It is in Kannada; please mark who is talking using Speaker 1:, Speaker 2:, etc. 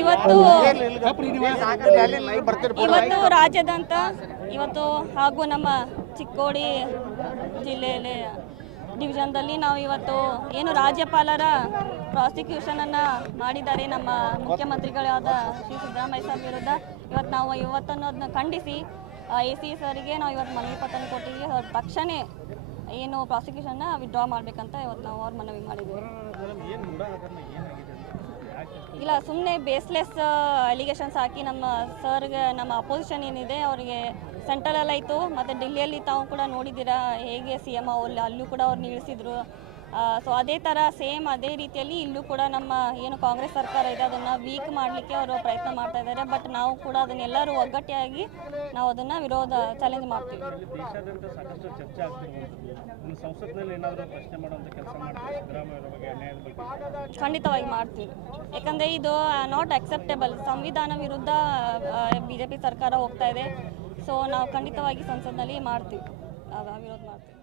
Speaker 1: ಇವತ್ತು ಇವತ್ತು ರಾಜ್ಯದಂತ ಇವತ್ತು ಹಾಗೂ ನಮ್ಮ ಚಿಕ್ಕೋಡಿ ಜಿಲ್ಲೆಯಲ್ಲಿ ಡಿವಿಷನ್ದಲ್ಲಿ ನಾವು ಇವತ್ತು ಏನು ರಾಜ್ಯಪಾಲರ ಪ್ರಾಸಿಕ್ಯೂಷನನ್ನು ಮಾಡಿದ್ದಾರೆ. ನಮ್ಮ ಮುಖ್ಯಮಂತ್ರಿಗಳಾದ ಶ್ರೀ ಸಿದ್ದರಾಮಯ್ಯ ಸರ್ ವಿರುದ್ಧ ಇವತ್ತು ನಾವು ಇವತ್ತನ್ನು ಅದನ್ನ ಖಂಡಿಸಿ ಎ ಸಿ ಸರ್ಗೆ ನಾವು ಇವತ್ತು ಮನವಿ ಪತ್ರ ಕೊಟ್ಟಿದ್ವಿ. ಅವ್ರ ತಕ್ಷಣ ಏನು ಪ್ರಾಸಿಕ್ಯೂಷನ್ನ ವಿಡ್ರಾ ಮಾಡಬೇಕಂತ ಇವತ್ತು ನಾವು ಅವ್ರ ಮನವಿ ಮಾಡಿದ್ದೀವಿ ಇಲ್ಲ ಸುಮ್ಮನೆ ಬೇಸ್ಲೆಸ್ ಅಲಿಗೇಷನ್ಸ್ ಹಾಕಿ ನಮ್ಮ ಸರ್ಗೆ ನಮ್ಮ ಅಪೋಸಿಷನ್ ಏನಿದೆ, ಅವರಿಗೆ ಸೆಂಟ್ರಲಲ್ಲಿ ಆಯಿತು ಮತ್ತು ಡೆಲ್ಲಿಯಲ್ಲಿ ತಾವು ಕೂಡ ನೋಡಿದ್ದೀರಾ, ಹೇಗೆ ಸಿ ಎಂ ಅಲ್ಲಿ, ಅಲ್ಲೂ ಕೂಡ ಅವ್ರು ನಿಲ್ಲಿಸಿದ್ರು. ಸೊ ಅದೇ ಥರ ಸೇಮ್ ಅದೇ ರೀತಿಯಲ್ಲಿ ಇಲ್ಲೂ ಕೂಡ ನಮ್ಮ ಏನು ಕಾಂಗ್ರೆಸ್ ಸರ್ಕಾರ ಇದೆ, ಅದನ್ನು ವೀಕ್ ಮಾಡಲಿಕ್ಕೆ ಅವರು ಪ್ರಯತ್ನ ಮಾಡ್ತಾ ಇದ್ದಾರೆ. ಬಟ್ ನಾವು ಕೂಡ ಅದನ್ನೆಲ್ಲರೂ ಒಗ್ಗಟ್ಟಿಯಾಗಿ ನಾವು ಅದನ್ನು ವಿರೋಧ ಚಾಲೆಂಜ್ ಮಾಡ್ತೀವಿ. ಖಂಡಿತವಾಗಿ ಮಾಡ್ತೀವಿ. ಯಾಕಂದರೆ ಇದು ನಾಟ್ ಅಕ್ಸೆಪ್ಟೇಬಲ್ ಸಂವಿಧಾನ ವಿರುದ್ಧ ಬಿ ಸರ್ಕಾರ ಹೋಗ್ತಾ ಇದೆ. ಸೊ ನಾವು ಖಂಡಿತವಾಗಿ ಸಂಸತ್ನಲ್ಲಿ ಮಾಡ್ತೀವಿ. ವಿರೋಧ ಮಾಡ್ತೀವಿ.